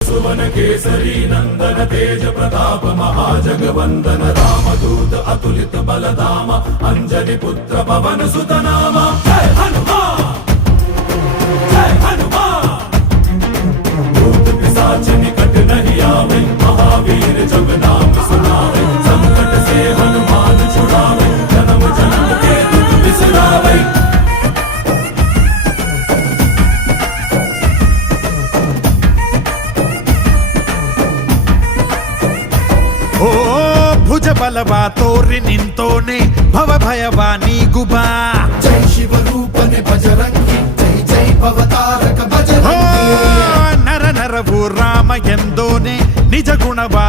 सुवन केसरी नंदन तेज प्रताप महाजगवंदन रामदूत अतुलित बलधाम अंजनी पुत्र पवन सुत नाम जय हनुमान जय हनुमान। भूत पिशाच निकट नहीं आवे महावीर जब नाम सुनावे संकट से हनुमान छुड़ावे जन्म जन्म के दुख बिसरावे। ಓ ಭುಜ ಬಲವಾ ತೋರಿ ನಿಂತೋನೆ ಭವ ಭಯವಾ ನೀಗುಬಾ ಜೈ ಶಿವರೂಪನೆ ಬಜರಂಗಿ ಜೈ ಜೈ ಭವತಾರಕ ಬಜರಂಗಿ ನರ ನರವು ರಾಮ ಎಂದೋನೆ ನಿಜ ಗುಣವಾ